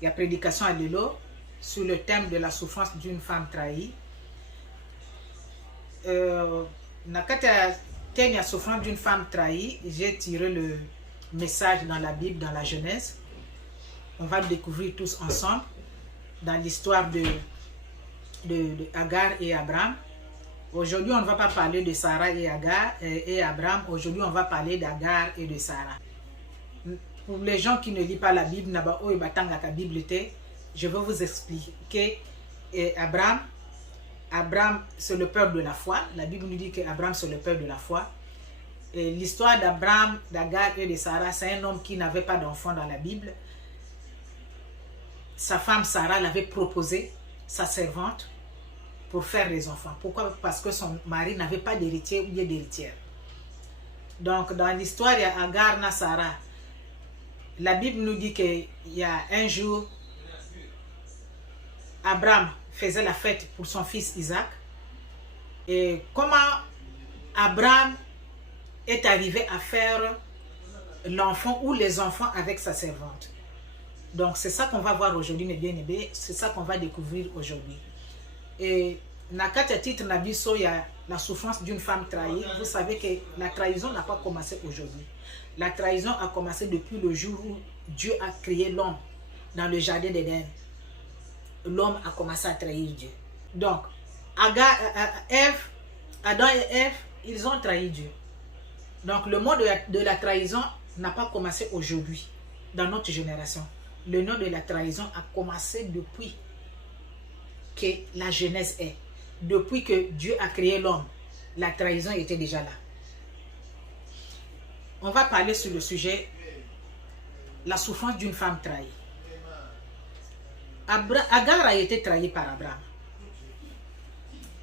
Il y a prédication à Lelo sur le thème de la souffrance d'une femme trahie. Thème la souffrance d'une femme trahie, j'ai tiré le message dans la Bible, dans la Genèse. On va le découvrir tous ensemble dans l'histoire de Agar et Abraham. Aujourd'hui, on ne va pas parler de Sarah et Agar et Abraham. Aujourd'hui, on va parler d'Agar et de Sarah. Pour les gens qui ne lisent pas la Bible, je vais vous expliquer Abraham. Abraham, c'est le père de la foi. La Bible nous dit qu'Abraham, c'est le père de la foi. L'histoire d'Abraham, d'Agar et de Sarah, c'est un homme qui n'avait pas d'enfant dans la Bible. Sa femme Sarah l'avait proposé, sa servante, pour faire des enfants. Pourquoi? Parce que son mari n'avait pas d'héritier ou bien d'héritière. Donc, dans l'histoire, il y a Agar et Sarah. La Bible nous dit qu'il y a un jour, Abraham faisait la fête pour son fils Isaac. Et comment Abraham est arrivé à faire l'enfant ou les enfants avec sa servante. Donc, c'est ça qu'on va voir aujourd'hui, mes bien-aimés. C'est ça qu'on va découvrir aujourd'hui. Et Nakata titre Nabiso, il y a la souffrance d'une femme trahie. Vous savez que la trahison n'a pas commencé aujourd'hui. La trahison a commencé depuis le jour où Dieu a créé l'homme dans le jardin d'Éden. L'homme a commencé à trahir Dieu. Donc, Adam et Ève, ils ont trahi Dieu. Donc, le mot de la trahison n'a pas commencé aujourd'hui, dans notre génération. Le nom de la trahison a commencé depuis que la Genèse est. Depuis que Dieu a créé l'homme, la trahison était déjà là. On va parler sur le sujet la souffrance d'une femme trahie. Agar a été trahi par Abraham.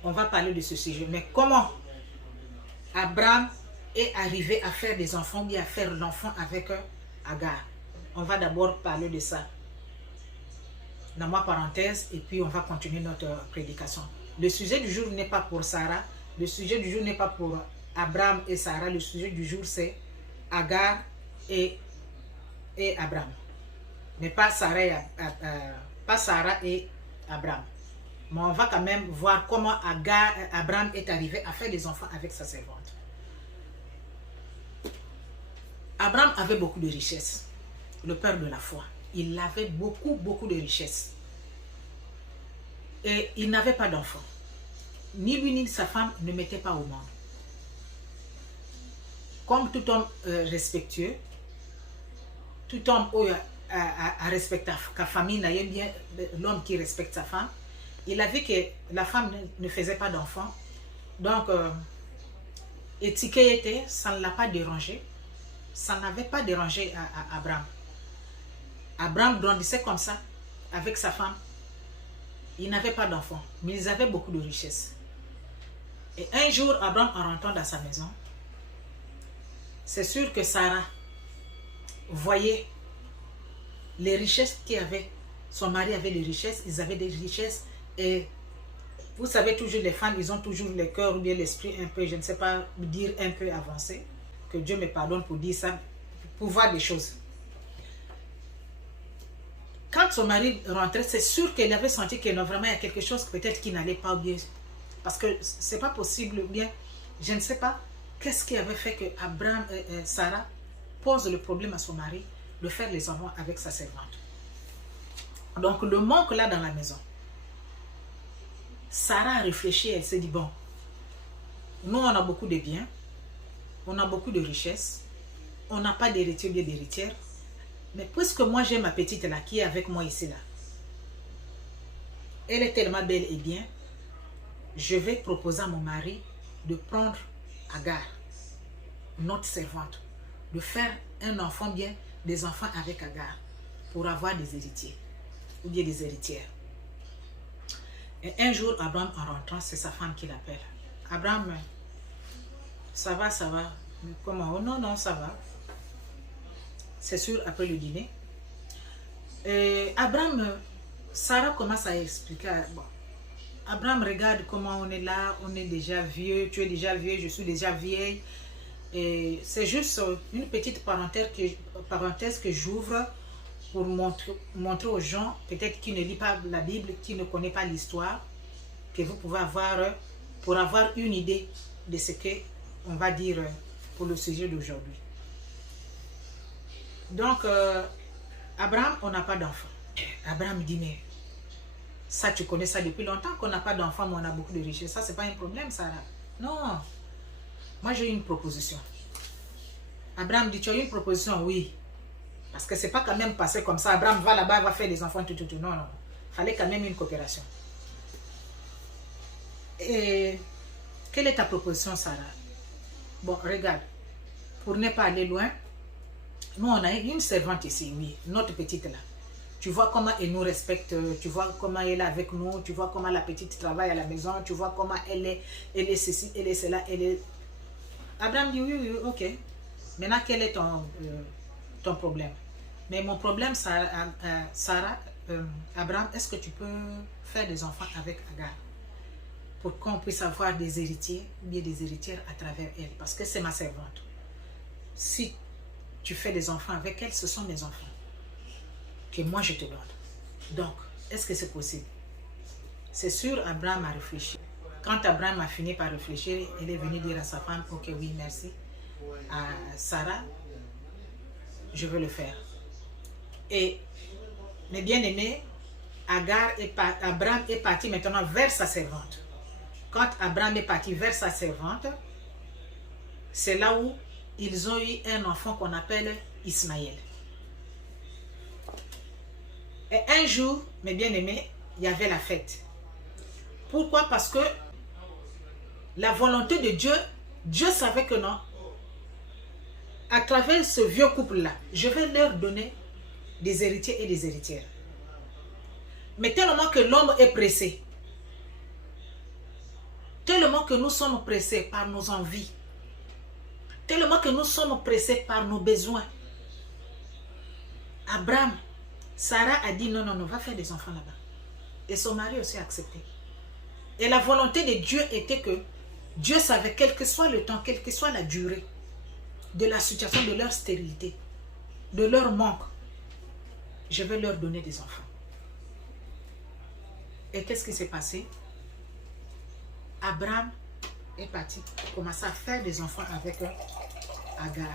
On va parler de ce sujet. Mais comment Abraham est arrivé à faire des enfants, ou à faire l'enfant avec Agar? On va d'abord parler de ça. Dans ma parenthèse, et puis on va continuer notre prédication. Le sujet du jour n'est pas pour Sarah. Le sujet du jour n'est pas pour Abraham et Sarah. Le sujet du jour, c'est Agar et Abraham. Mais pas Sarah et Abraham. Mais on va quand même voir comment Abraham est arrivé à faire des enfants avec sa servante. Abraham avait beaucoup de richesses. Le père de la foi. Il avait beaucoup de richesses. Et il n'avait pas d'enfant. Ni lui ni sa femme ne mettaient pas au monde. Comme tout homme respectueux, tout homme a respecté sa famille, n'a bien l'homme qui respecte sa femme, il a vu que la femme ne faisait pas d'enfant. Donc, étiqueté, ça ne l'a pas dérangé. Ça n'avait pas dérangé à Abraham. Abraham grandissait comme ça, avec sa femme. Il n'avait pas d'enfant, mais ils avaient beaucoup de richesses. Et un jour, Abraham, en rentrant dans sa maison, c'est sûr que Sarah voyait les richesses qu'il avait. Son mari avait des richesses, ils avaient des richesses. Et vous savez, toujours les femmes, ils ont toujours le cœur ou bien l'esprit un peu, je ne sais pas dire un peu avancé. Que Dieu me pardonne pour dire ça, pour voir des choses. Quand son mari rentrait, c'est sûr qu'elle avait senti qu'il y a vraiment quelque chose peut-être qui n'allait pas bien. Parce que c'est pas possible, bien, je ne sais pas qu'est-ce qui avait fait que Abraham et Sarah posent le problème à son mari de faire les enfants avec sa servante. Donc le manque là dans la maison. Sarah a réfléchi, elle s'est dit, bon, nous on a beaucoup de biens, on a beaucoup de richesses, on n'a pas d'héritier ou d'héritière, mais puisque moi j'ai ma petite là qui est avec moi ici là, elle est tellement belle et bien, je vais proposer à mon mari de prendre Agar, notre servante, de faire un enfant bien, des enfants avec Agar, pour avoir des héritiers, ou bien des héritières. Et un jour, Abraham, en rentrant, c'est sa femme qui l'appelle. Abraham, ça va, ça va. Comment? Oh non, non, ça va. C'est sûr, après le dîner. Et Abraham, Sarah commence à expliquer. Bon, Abraham regarde comment on est là, on est déjà vieux, tu es déjà vieux, je suis déjà vieille. Et c'est juste une petite parenthèse que j'ouvre pour montrer aux gens, peut-être qui ne lisent pas la Bible, qui ne connaissent pas l'histoire, que vous pouvez avoir, pour avoir une idée de ce qu'on va dire pour le sujet d'aujourd'hui. Donc, Abraham, on n'a pas d'enfant. Abraham dit, mais ça, tu connais ça depuis longtemps qu'on n'a pas d'enfant, mais on a beaucoup de richesses. Ça, c'est pas un problème, Sarah. Non. Moi, j'ai une proposition. Abraham dit, tu as une proposition? Oui. Parce que c'est pas quand même passé comme ça. Abraham va là-bas, va faire des enfants, tout. Non, non. Il fallait quand même une coopération. Et quelle est ta proposition, Sarah? Bon, regarde. Pour ne pas aller loin, nous, on a une servante ici, oui, notre petite là. Tu vois comment elle nous respecte, tu vois comment elle est avec nous, tu vois comment la petite travaille à la maison, tu vois comment elle est ceci, elle est cela, elle est... Abraham dit oui, ok. Maintenant, quel est ton problème? Mais mon problème, Sarah, Abraham, est-ce que tu peux faire des enfants avec Agar? Pour qu'on puisse avoir des héritiers ou bien des héritières à travers elle. Parce que c'est ma servante. Si tu fais des enfants avec elle, ce sont mes enfants que moi je te donne. Donc, est-ce que c'est possible? C'est sûr, Abraham a réfléchi. Quand Abraham a fini par réfléchir, il est venu dire à sa femme, ok, oui, merci. À Sarah, je veux le faire. Et mes bien-aimés, Abraham est parti maintenant vers sa servante. Quand Abraham est parti vers sa servante, c'est là où ils ont eu un enfant qu'on appelle Ismaël. Et un jour, mes bien-aimés, il y avait la fête. Pourquoi? Parce que la volonté de Dieu, Dieu savait que non. À travers ce vieux couple-là, je vais leur donner des héritiers et des héritières. Mais tellement que l'homme est pressé, tellement que nous sommes pressés par nos envies, tellement que nous sommes pressés par nos besoins. Abraham, Sarah a dit non, va faire des enfants là-bas. Et son mari aussi a accepté. Et la volonté de Dieu était que Dieu savait, quel que soit le temps, quelle que soit la durée de la situation, de leur stérilité, de leur manque, je vais leur donner des enfants. Et qu'est-ce qui s'est passé? Abraham est parti commencer à faire des enfants avec Agar.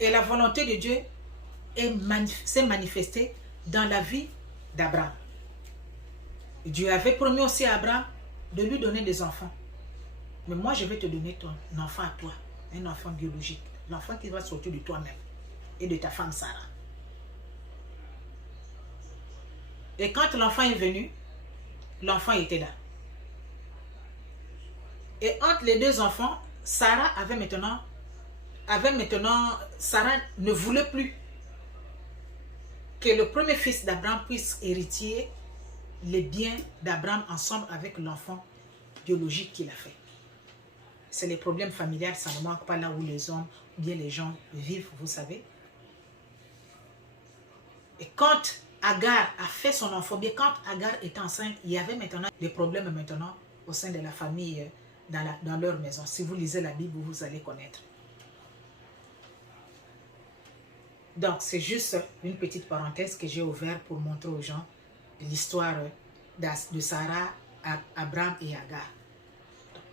Et la volonté de Dieu s'est manifestée dans la vie d'Abraham. Dieu avait promis aussi à Abraham de lui donner des enfants. Mais moi, je vais te donner ton enfant à toi, un enfant biologique, l'enfant qui va sortir de toi-même et de ta femme Sarah. Et quand l'enfant est venu, l'enfant était là. Et entre les deux enfants, Sarah Sarah ne voulait plus que le premier fils d'Abraham puisse hériter les biens d'Abraham ensemble avec l'enfant biologique qu'il a fait. C'est les problèmes familiaux, ça ne manque pas là où les hommes ou bien les gens vivent, vous savez. Et quand Agar a fait son enfant, bien quand Agar était enceinte, il y avait maintenant des problèmes maintenant au sein de la famille, dans leur maison. Si vous lisez la Bible, vous allez connaître. Donc, c'est juste une petite parenthèse que j'ai ouverte pour montrer aux gens l'histoire de Sarah, Abraham et Agar.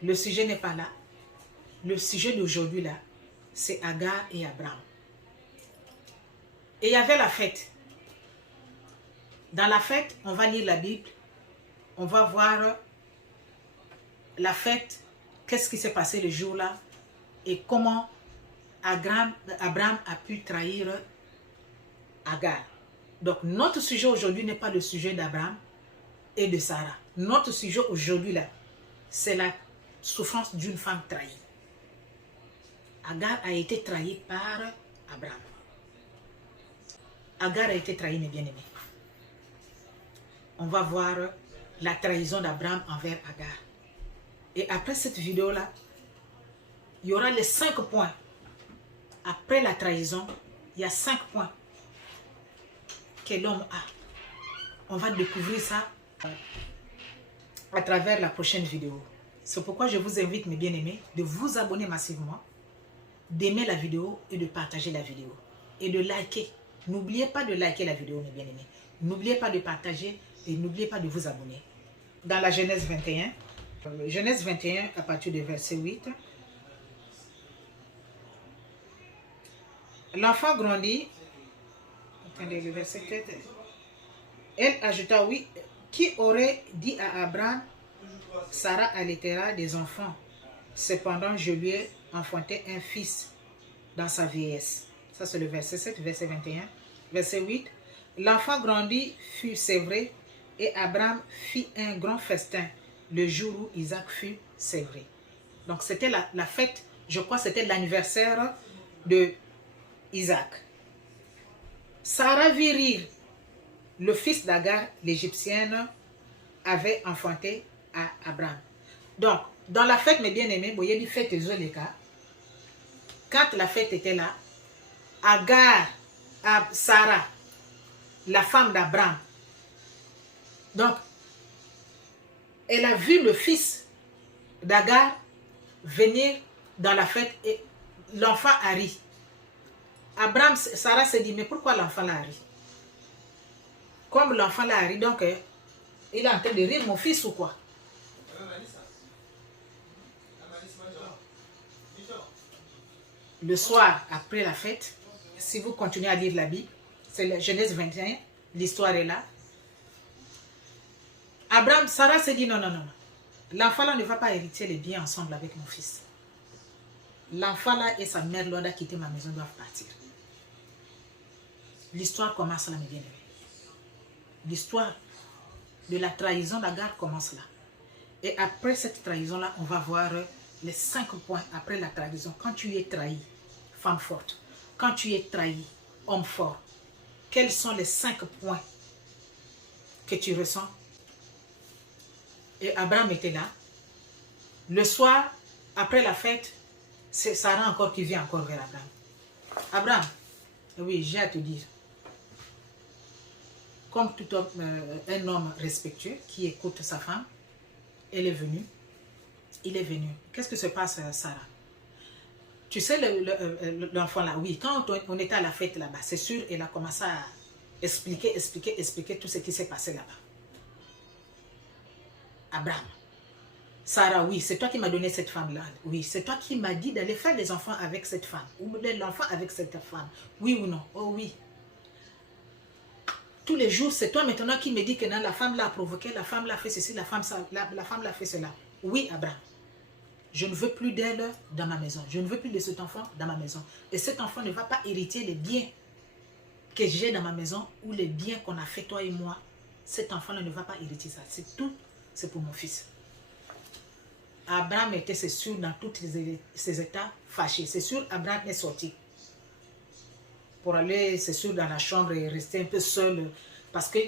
Le sujet n'est pas là. Le sujet d'aujourd'hui là, c'est Agar et Abraham. Et il y avait la fête. Dans la fête, on va lire la Bible. On va voir la fête, qu'est-ce qui s'est passé le jour-là et comment Abraham a pu trahir Agar. Donc, notre sujet aujourd'hui n'est pas le sujet d'Abraham et de Sarah. Notre sujet aujourd'hui, là, c'est la souffrance d'une femme trahie. Agar a été trahie par Abraham. Agar a été trahie, mes bien-aimés. On va voir la trahison d'Abraham envers Agar. Et après cette vidéo-là, il y aura les 5 points. Après la trahison, il y a 5 points que l'homme a. On va découvrir ça à travers la prochaine vidéo. C'est pourquoi je vous invite, mes bien-aimés, de vous abonner massivement, d'aimer la vidéo et de partager la vidéo. Et de liker. N'oubliez pas de liker la vidéo, mes bien-aimés. N'oubliez pas de partager et n'oubliez pas de vous abonner. Dans la Genèse 21, Genèse 21 à partir du verset 8. L'enfant grandit. Attendez, le verset 4. Elle ajouta, oui, qui aurait dit à Abraham, Sarah allaitera des enfants. Cependant, je lui ai enfanté un fils dans sa vieillesse. Ça, c'est le verset 7, verset 21. Verset 8. L'enfant grandit, fut sévré, et Abraham fit un grand festin le jour où Isaac fut sévré. Donc, c'était la fête, je crois que c'était l'anniversaire de Isaac. Sarah vit rire. Le fils d'Agar, l'Égyptienne, avait enfanté à Abraham. Donc, dans la fête, mes bien-aimés, vous voyez, fête Zoleka, quand la fête était là, Agar, Sarah, la femme d'Abraham, donc, elle a vu le fils d'Agar venir dans la fête et l'enfant a ri. Abraham, Sarah s'est dit, mais pourquoi l'enfant l'a ri? Comme l'enfant l'a ri, donc il est en train de rire, mon fils ou quoi? Le soir, après la fête, si vous continuez à lire la Bible, c'est la Genèse 21, l'histoire est là. Abraham, Sarah s'est dit, non, non, non. L'enfant là ne va pas hériter les biens ensemble avec mon fils. L'enfant là et sa mère, lors de quitter ma maison, doivent partir. L'histoire commence là, mes bien-aimés. L'histoire de la trahison d'Agar commence là. Et après cette trahison-là, on va voir les 5 points après la trahison. Quand tu es trahi, femme forte, quand tu es trahi, homme fort, quels sont les 5 points que tu ressens? Et Abraham était là. Le soir, après la fête, c'est Sarah encore qui vient encore vers Abraham. Abraham, oui, j'ai à te dire. Comme tout homme, un homme respectueux qui écoute sa femme, elle est venue. Il est venu. Qu'est-ce que se passe, Sarah? Tu sais, l'enfant là, oui, quand on était à la fête là-bas, c'est sûr, elle a commencé à expliquer tout ce qui s'est passé là-bas. Abraham, Sarah, oui, c'est toi qui m'as donné cette femme-là. Oui, c'est toi qui m'as dit d'aller faire les enfants avec cette femme. Ou l'enfant avec cette femme. Oui ou non? Oh oui. Tous les jours, c'est toi maintenant qui me dis que non, la femme l'a provoqué, la femme l'a fait ceci, la femme l'a fait cela. Oui, Abraham. Je ne veux plus d'elle dans ma maison. Je ne veux plus de cet enfant dans ma maison. Et cet enfant ne va pas hériter les biens que j'ai dans ma maison ou les biens qu'on a fait toi et moi. Cet enfant-là ne va pas hériter ça. C'est tout, c'est pour mon fils. Abraham était, c'est sûr, dans tous ses états fâchés. C'est sûr, Abraham est sorti pour aller, c'est sûr, dans la chambre et rester un peu seul. Parce que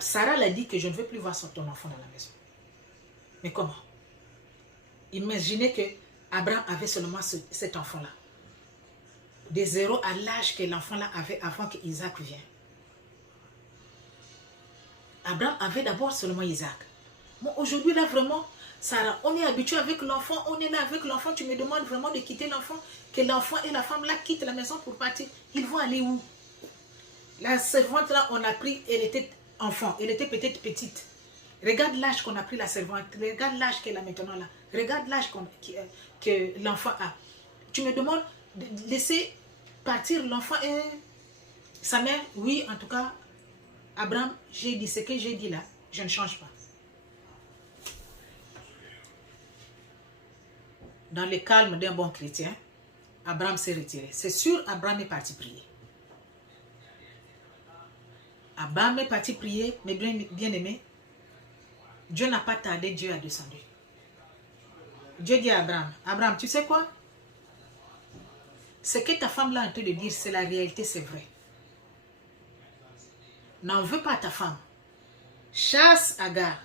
Sarah l'a dit que je ne veux plus voir ton enfant dans la maison. Mais comment? Imaginez que Abraham avait seulement cet enfant-là. De 0 à l'âge que l'enfant-là avait avant qu'Isaac vienne. Abraham avait d'abord seulement Isaac. Bon, aujourd'hui, là, vraiment, Sarah, on est habitué avec l'enfant, on est là avec l'enfant, tu me demandes vraiment de quitter l'enfant, que l'enfant et la femme là quittent la maison pour partir. Ils vont aller où? La servante là, on a pris, elle était enfant, elle était peut-être petite. Regarde l'âge qu'on a pris la servante, regarde l'âge qu'elle a maintenant là, regarde l'âge que l'enfant a. Tu me demandes de laisser partir l'enfant et sa mère? Oui, en tout cas, Abraham, j'ai dit ce que j'ai dit là, je ne change pas. Dans le calme d'un bon chrétien, Abraham s'est retiré. C'est sûr, Abraham est parti prier. Abraham est parti prier, mais bien aimé, Dieu n'a pas tardé, Dieu a descendu. Dieu dit à Abraham, Abraham, tu sais quoi? Ce que ta femme là est en train de dire, c'est la réalité, c'est vrai. N'en veux pas ta femme. Chasse Agar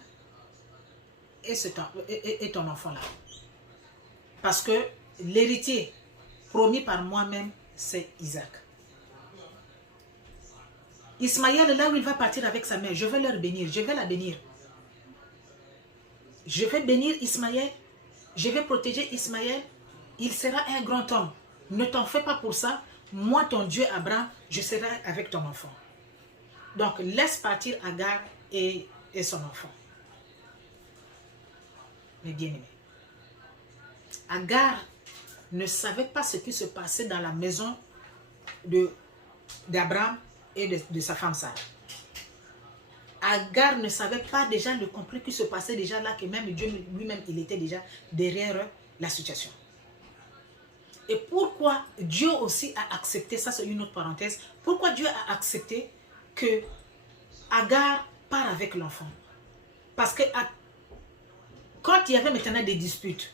et ton enfant là. Parce que l'héritier promis par moi-même, c'est Isaac. Ismaël, là où il va partir avec sa mère, je vais leur bénir, je vais la bénir. Je vais bénir Ismaël, je vais protéger Ismaël, il sera un grand homme. Ne t'en fais pas pour ça. Moi, ton Dieu Abraham, je serai avec ton enfant. Donc, laisse partir Agar et son enfant. Mes bien-aimés, Agar ne savait pas ce qui se passait dans la maison d'Abraham et de sa femme Sarah. Agar ne savait pas déjà le complot qui se passait déjà là, que même Dieu lui-même, il était déjà derrière la situation. Et pourquoi Dieu aussi a accepté, ça c'est une autre parenthèse, pourquoi Dieu a accepté que Agar part avec l'enfant? Parce que quand il y avait maintenant des disputes,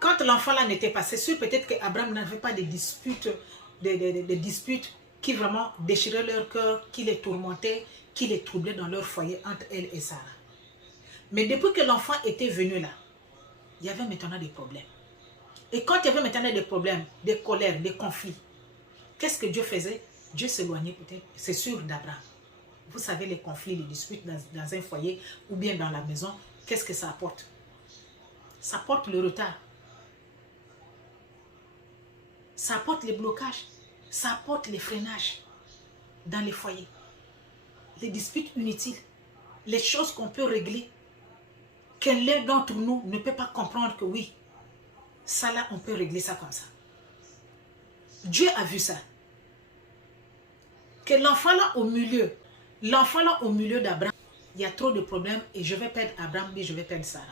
quand l'enfant là n'était pas, c'est sûr peut-être qu'Abraham n'avait pas de disputes, des disputes qui vraiment déchiraient leur cœur, qui les tourmentaient, qui les troublaient dans leur foyer entre elle et Sarah. Mais depuis que l'enfant était venu là, il y avait maintenant des problèmes. Et quand il y avait maintenant des problèmes, des colères, des conflits, qu'est-ce que Dieu faisait? Dieu s'éloignait peut-être, c'est sûr, d'Abraham. Vous savez, les conflits, les disputes dans un foyer ou bien dans la maison, qu'est-ce que ça apporte? Ça apporte le retard. Ça apporte les blocages. Ça apporte les freinages dans les foyers. Les disputes inutiles. Les choses qu'on peut régler. Que l'un d'entre nous ne peut pas comprendre que oui, ça là, on peut régler ça comme ça. Dieu a vu ça. Que l'enfant là au milieu d'Abraham, il y a trop de problèmes et je vais perdre Abraham et je vais perdre Sarah.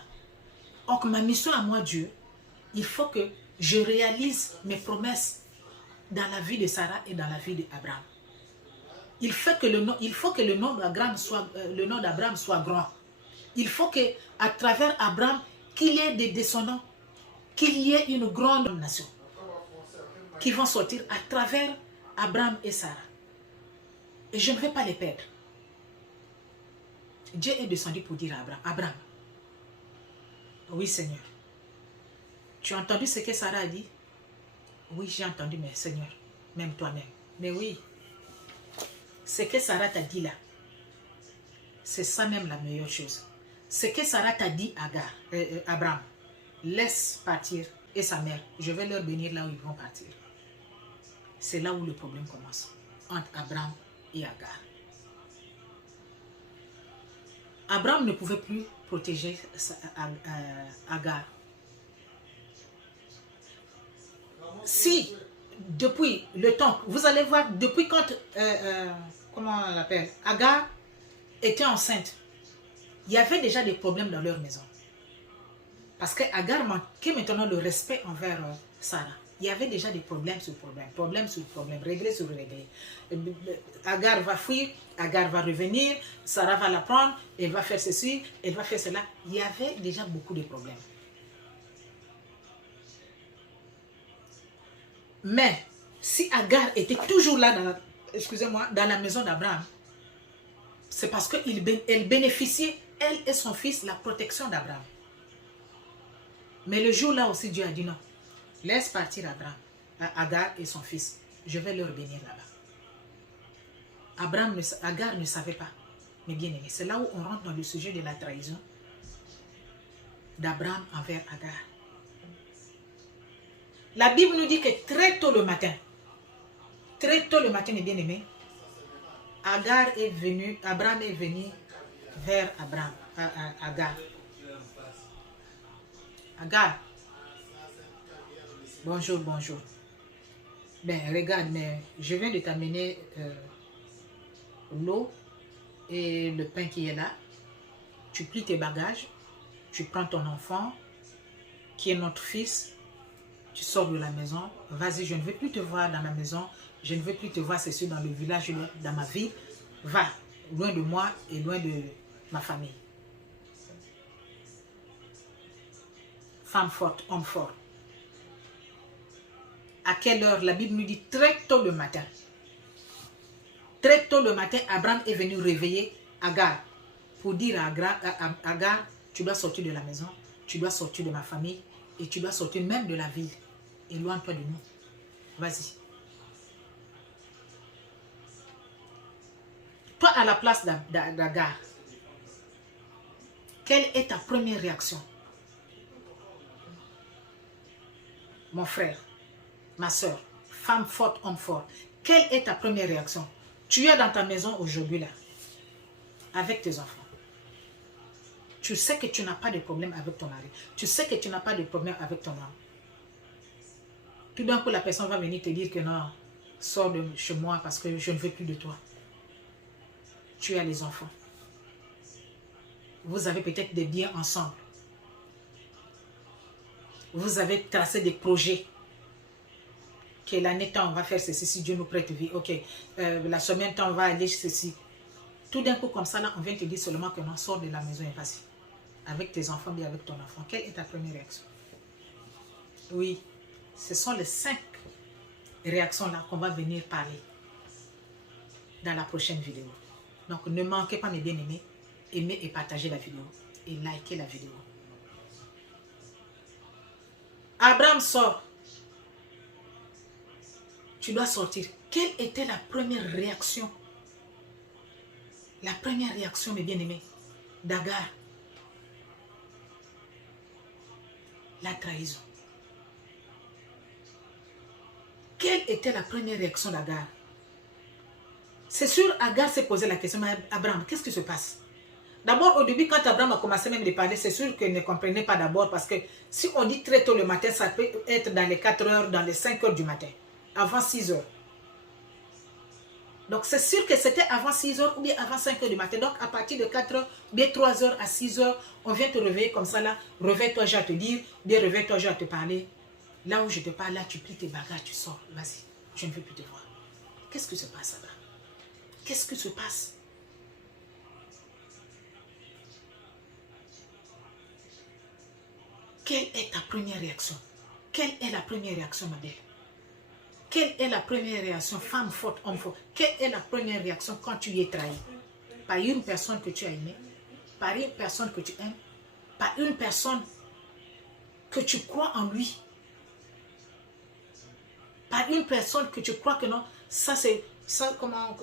Donc ma mission à moi, Dieu, il faut que je réalise mes promesses dans la vie de Sarah et dans la vie d'Abraham. Il faut que le nom d'Abraham soit grand. Il faut qu'à travers Abraham, qu'il y ait des descendants, qu'il y ait une grande nation qui vont sortir à travers Abraham et Sarah. Et je ne vais pas les perdre. Dieu est descendu pour dire à Abraham, Abraham, oui Seigneur, tu as entendu ce que Sarah a dit? Oui, j'ai entendu, mais Seigneur, même toi-même. Mais oui, ce que Sarah t'a dit là, c'est ça même la meilleure chose. Ce que Sarah t'a dit à Abraham, laisse partir et sa mère, je vais leur bénir là où ils vont partir. C'est là où le problème commence, entre Abraham et Agar. Abraham ne pouvait plus protéger Agar. Si, depuis le temps, vous allez voir, depuis quand, comment on l'appelle, Agar était enceinte, il y avait déjà des problèmes dans leur maison. Parce que Agar manquait maintenant le respect envers Sarah. Il y avait déjà des problèmes sur problème, réglé sur réglé. Agar va fuir, Agar va revenir, Sarah va la prendre, elle va faire ceci, elle va faire cela. Il y avait déjà beaucoup de problèmes. Mais si Agar était toujours là, dans la maison d'Abraham, c'est parce qu'elle bénéficiait, elle et son fils, la protection d'Abraham. Mais le jour là aussi, Dieu a dit non. Laisse partir Agar et son fils. Je vais leur bénir là-bas. Agar ne savait pas. Mais bien aimé, c'est là où on rentre dans le sujet de la trahison d'Abraham envers Agar. La Bible nous dit que très tôt le matin, mes bien aimés, Abraham est venu vers Agar. Agar, bonjour. Ben, regarde, mais je viens de t'amener l'eau et le pain qui est là. Tu plies tes bagages, tu prends ton enfant, qui est notre fils, tu sors de la maison. Vas-y, je ne veux plus te voir dans la maison, je ne veux plus te voir, c'est sûr, dans le village, dans ma ville. Va, loin de moi et loin de ma famille. Femme forte, homme fort. À quelle heure? La Bible nous dit très tôt le matin. Très tôt le matin, Abraham est venu réveiller Agar pour dire à Agar, tu dois sortir de la maison, tu dois sortir de ma famille et tu dois sortir même de la ville. Éloigne-toi de nous. Vas-y. Toi, à la place d'Agar, quelle est ta première réaction? Mon frère, ma soeur, femme forte, homme fort, quelle est ta première réaction? Tu es dans ta maison aujourd'hui là, avec tes enfants. Tu sais que tu n'as pas de problème avec ton mari. Tu sais que tu n'as pas de problème avec ton homme. Tout d'un coup, la personne va venir te dire que non, sors de chez moi parce que je ne veux plus de toi. Tu as les enfants. Vous avez peut-être des biens ensemble. Vous avez tracé des projets. Que l'année temps, on va faire ceci, si Dieu nous prête vie. Ok, la semaine temps, on va aller ceci. Tout d'un coup, comme ça, là, on vient te dire seulement que non, sors de la maison et vas-y. Avec tes enfants, bien avec ton enfant. Quelle est ta première réaction? Oui, ce sont les 5 réactions-là qu'on va venir parler dans la prochaine vidéo. Donc, ne manquez pas, mes bien-aimés, aimez et partagez la vidéo et likez la vidéo. Abraham sort. Tu dois sortir. Quelle était la première réaction? La première réaction, mes bien-aimés, d'Agar. La trahison. Quelle était la première réaction d'Agar? C'est sûr, Agar s'est posé la question, mais Abraham, qu'est-ce qui se passe? D'abord, au début, quand Abraham a commencé même de parler, c'est sûr qu'il ne comprenait pas d'abord, parce que si on dit très tôt le matin, ça peut être dans les 4 heures, dans les 5 heures du matin, avant 6 heures. Donc, c'est sûr que c'était avant 6 heures ou bien avant 5 heures du matin. Donc, à partir de 4 heures, bien 3 heures à 6 heures, on vient te réveiller comme ça là. Réveille-toi, j'ai à te dire, bien réveille-toi, j'ai à te parler. Là où je te parle, là, tu plies tes bagages, tu sors. Vas-y, je ne veux plus te voir. Qu'est-ce qui se passe, Abraham? Qu'est-ce qui se passe? Quelle est ta première réaction? Quelle est la première réaction, ma belle? Quelle est la première réaction, femme forte, homme fort? Quelle est la première réaction quand tu es trahi? Par une personne que tu as aimée, par une personne que tu aimes, par une personne que tu crois en lui, par une personne que tu crois que non, ça c'est, ça comment,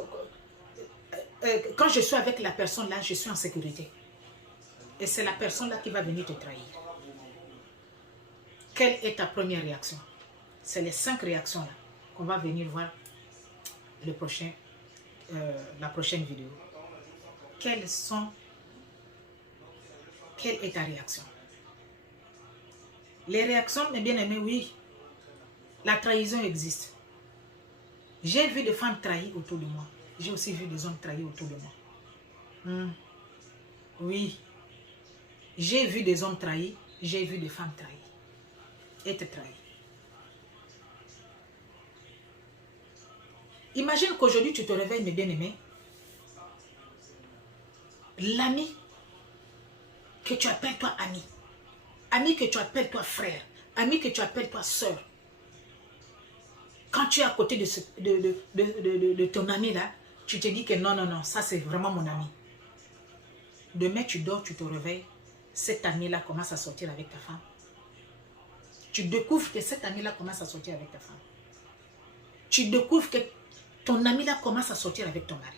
quand je suis avec la personne là, je suis en sécurité. Et c'est la personne là qui va venir te trahir. Quelle est ta première réaction? C'est les 5 réactions là qu'on va venir voir la prochaine vidéo. Quelle est ta réaction? Les réactions, mes bien-aimés, oui, la trahison existe. J'ai vu des femmes trahies autour de moi. J'ai aussi vu des hommes trahis autour de moi. Oui, j'ai vu des hommes trahis, j'ai vu des femmes trahies. Être trahi. Imagine qu'aujourd'hui tu te réveilles, mes bien-aimés. L'ami que tu appelles toi ami, ami que tu appelles toi frère, ami que tu appelles toi soeur. Quand tu es à côté de ton ami là, tu te dis que non, non, non, ça c'est vraiment mon ami. Demain tu dors, tu te réveilles, cet ami-là commence à sortir avec ta femme. Tu découvres que cet ami-là commence à sortir avec ta femme. Tu découvres que ton ami-là commence à sortir avec ton mari.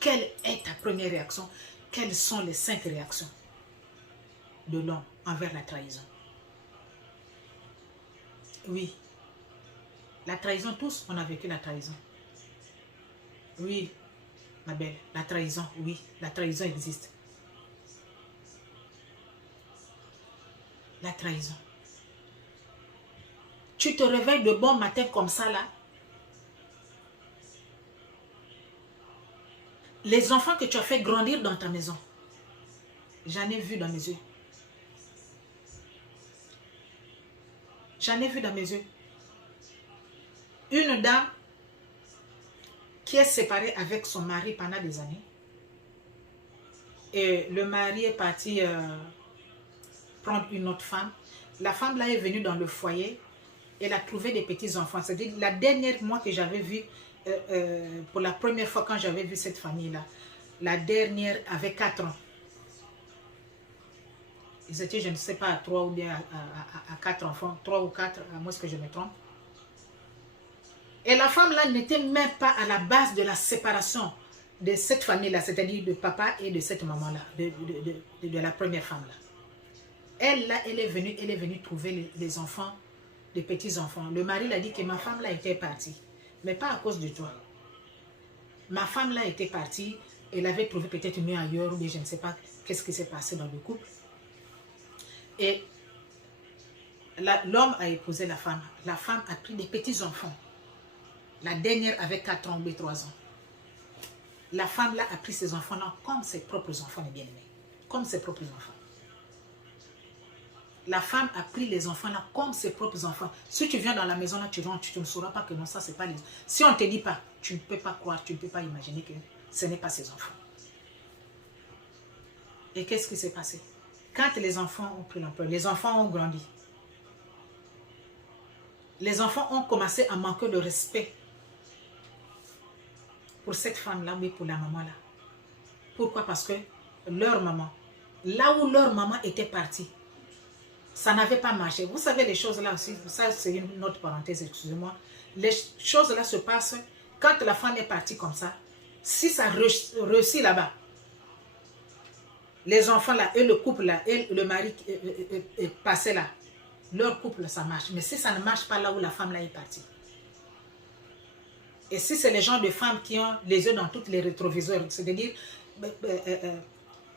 Quelle est ta première réaction? Quelles sont les 5 réactions de l'homme envers la trahison? Oui. La trahison, tous, on a vécu la trahison. Oui, ma belle, la trahison, oui, la trahison existe. La trahison. Tu te réveilles de bon matin comme ça là. Les enfants que tu as fait grandir dans ta maison, j'en ai vu dans mes yeux. J'en ai vu dans mes yeux. Une dame qui est séparée avec son mari pendant des années. Et le mari est parti prendre une autre femme. La femme là est venue dans le foyer. Elle a trouvé des petits-enfants. C'est-à-dire la dernière mois que j'avais vu, pour la première fois quand j'avais vu cette famille-là, la dernière avait 4 ans. Ils étaient, je ne sais pas, à 3 ou bien à 4 enfants, 3 ou 4, à moins que je me trompe. Et la femme-là n'était même pas à la base de la séparation de cette famille-là, c'est-à-dire de papa et de cette maman-là, de la première femme-là. Elle, là, elle est venue trouver les enfants des petits-enfants. Le mari l'a dit que ma femme là était partie. Mais pas à cause de toi. Ma femme là était partie. Elle avait trouvé peut-être mieux ailleurs. Ou bien je ne sais pas qu'est-ce qui s'est passé dans le couple. Et l'homme a épousé la femme. La femme a pris des petits-enfants. La dernière avait 4 ans ou 3 ans. La femme là a pris ses enfants-là comme ses propres enfants, les bien-aimés. Comme ses propres enfants. La femme a pris les enfants-là comme ses propres enfants. Si tu viens dans la maison là, tu rentres, tu ne sauras pas que non, ça c'est pas les... Si on ne te dit pas, tu ne peux pas croire, tu ne peux pas imaginer que ce n'est pas ses enfants. Et qu'est-ce qui s'est passé? Quand les enfants ont pris l'ampleur, les enfants ont grandi. Les enfants ont commencé à manquer de respect pour cette femme-là, mais pour la maman-là. Pourquoi? Parce que leur maman, là où leur maman était partie, ça n'avait pas marché. Vous savez, les choses là aussi, ça c'est une autre parenthèse, excusez-moi. Les choses là se passent quand la femme est partie comme ça. Si ça réussit là-bas, les enfants là, et le couple là, et le mari est passé là, leur couple ça marche. Mais si ça ne marche pas là où la femme là est partie. Et si c'est les gens de femmes qui ont les yeux dans toutes les rétroviseurs, c'est-à-dire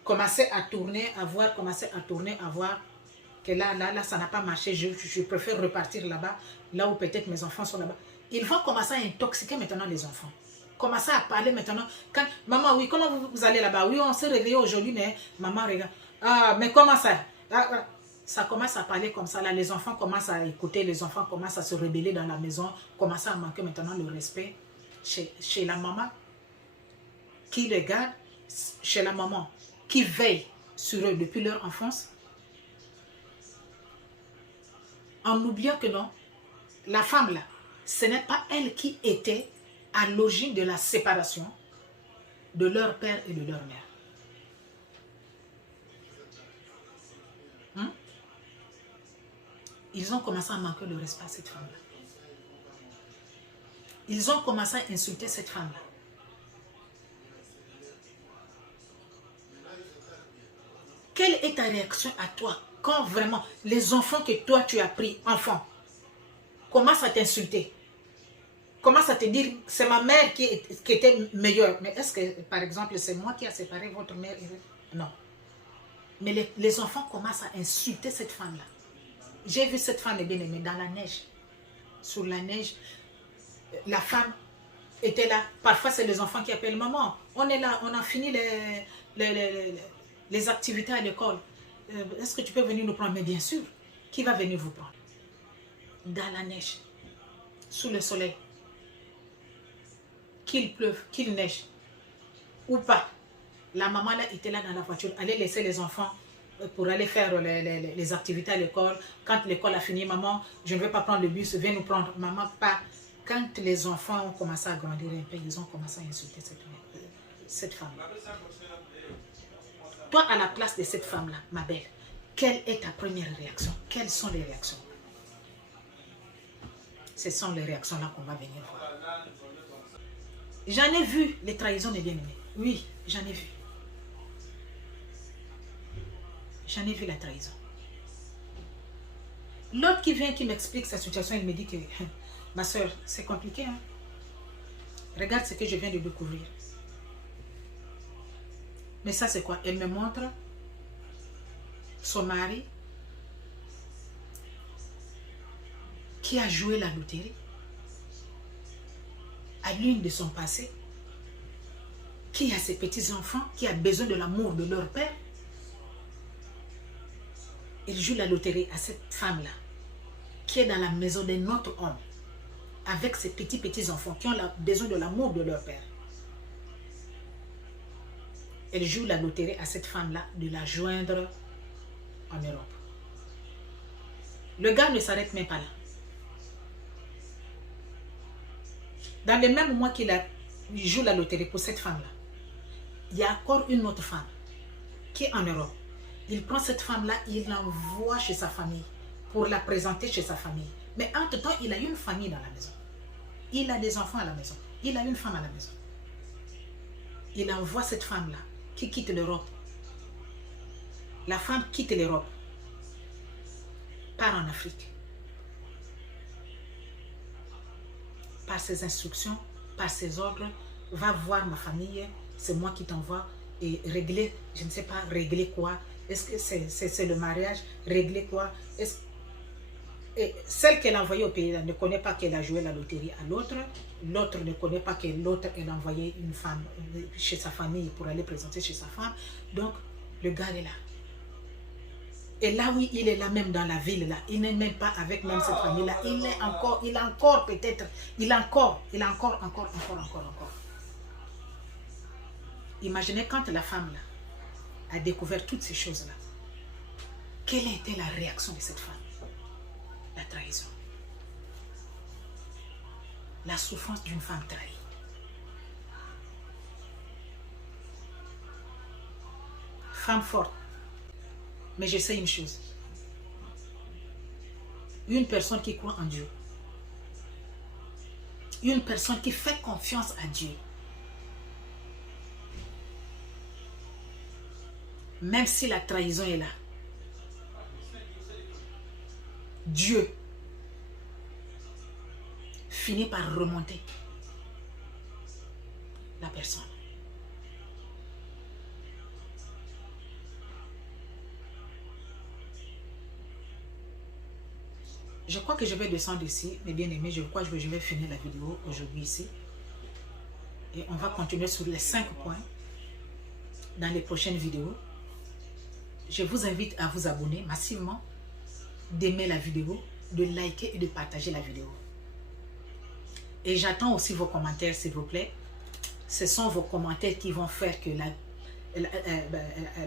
commencer à tourner, à voir, que là, ça n'a pas marché, je préfère repartir là-bas, là où peut-être mes enfants sont là-bas. Ils vont commencer à intoxiquer maintenant les enfants. Commencer à parler maintenant. Quand, maman, oui, comment vous allez là-bas? Oui, on s'est réveillé aujourd'hui, mais maman, regarde. Ah, mais comment ça? Ça commence à parler comme ça, là. Les enfants commencent à écouter, les enfants commencent à se rebeller dans la maison, commencent à manquer maintenant le respect chez la maman qui regarde, chez la maman qui veille sur eux depuis leur enfance. En oubliant que non, la femme là, ce n'est pas elle qui était à l'origine de la séparation de leur père et de leur mère. Ils ont commencé à manquer de respect à cette femme-là. Ils ont commencé à insulter cette femme-là. Quelle est ta réaction à toi quand vraiment les enfants que toi tu as pris, enfants, commencent à t'insulter? Commencent à te dire, c'est ma mère qui était meilleure. Mais est-ce que, par exemple, c'est moi qui ai séparé votre mère? Non. Mais les enfants commencent à insulter cette femme-là. J'ai vu cette femme bien aimée dans la neige. Sur la neige, la femme était là. Parfois, c'est les enfants qui appellent maman. On est là, on a fini les activités à l'école. Est-ce que tu peux venir nous prendre? Mais bien sûr. Qui va venir vous prendre? Dans la neige, sous le soleil. Qu'il pleuve, qu'il neige ou pas. La maman là était là dans la voiture. Allait laisser les enfants pour aller faire les activités à l'école. Quand l'école a fini, maman, je ne vais pas prendre le bus, viens nous prendre. Maman, pas. Quand les enfants ont commencé à grandir un peu, ils ont commencé à insulter cette femme. Toi, à la place de cette femme-là, ma belle, quelle est ta première réaction? Quelles sont les réactions? Ce sont les réactions-là qu'on va venir voir. J'en ai vu les trahisons des bien-aimés. Oui, j'en ai vu. J'en ai vu la trahison. L'autre qui vient, qui m'explique sa situation, il me dit que, ma soeur, c'est compliqué. Hein? Regarde ce que je viens de découvrir. Mais ça, c'est quoi? Elle me montre son mari qui a joué la loterie à l'une de son passé, qui a ses petits-enfants, qui a besoin de l'amour de leur père. Il joue la loterie à cette femme-là, qui est dans la maison d'un autre homme, avec ses petits-enfants, qui ont besoin de l'amour de leur père. Elle joue la loterie à cette femme-là de la joindre en Europe. Le gars ne s'arrête même pas là. Dans le même mois qu'il joue la loterie pour cette femme-là, il y a encore une autre femme qui est en Europe. Il prend cette femme-là, il l'envoie chez sa famille pour la présenter chez sa famille. Mais entre-temps, il a une famille dans la maison. Il a des enfants à la maison. Il a une femme à la maison. Il envoie cette femme-là qui quitte l'Europe. La femme quitte l'Europe, part en Afrique. par ses instructions, par ses ordres, va voir ma famille, c'est moi qui t'envoie, et régler, je ne sais pas, régler quoi? Est-ce que c'est le mariage? Régler quoi? Et celle qu'elle a envoyée au pays là, ne connaît pas qu'elle a joué la loterie à l'autre. L'autre ne connaît pas que l'autre, elle a envoyé une femme chez sa famille pour aller présenter chez sa femme. Donc, le gars est là. Et là, oui, il est là même dans la ville, là. Il n'est même pas avec même cette famille-là. Il a encore peut-être, il a encore. Imaginez quand la femme, là, a découvert toutes ces choses-là. Quelle a été la réaction de cette femme? La trahison. La souffrance d'une femme trahie. Femme forte. Mais je sais une chose. Une personne qui croit en Dieu. Une personne qui fait confiance à Dieu. Même si la trahison est là. Dieu finit par remonter la personne. Je crois que je vais descendre ici, mes bien-aimés. Je crois que je vais finir la vidéo aujourd'hui ici. Et on va continuer sur les 5 points dans les prochaines vidéos. Je vous invite à vous abonner massivement, d'aimer la vidéo, de liker et de partager la vidéo. Et j'attends aussi vos commentaires, s'il vous plaît. Ce sont vos commentaires qui vont faire que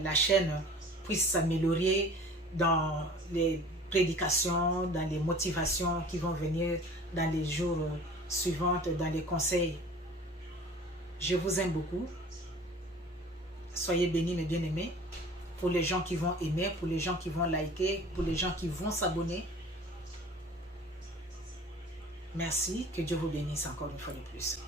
la chaîne puisse s'améliorer dans les prédications, dans les motivations qui vont venir dans les jours suivants, dans les conseils. Je vous aime beaucoup. Soyez bénis, mes bien-aimés. Pour les gens qui vont aimer, pour les gens qui vont liker, pour les gens qui vont s'abonner. Merci, que Dieu vous bénisse encore une fois de plus.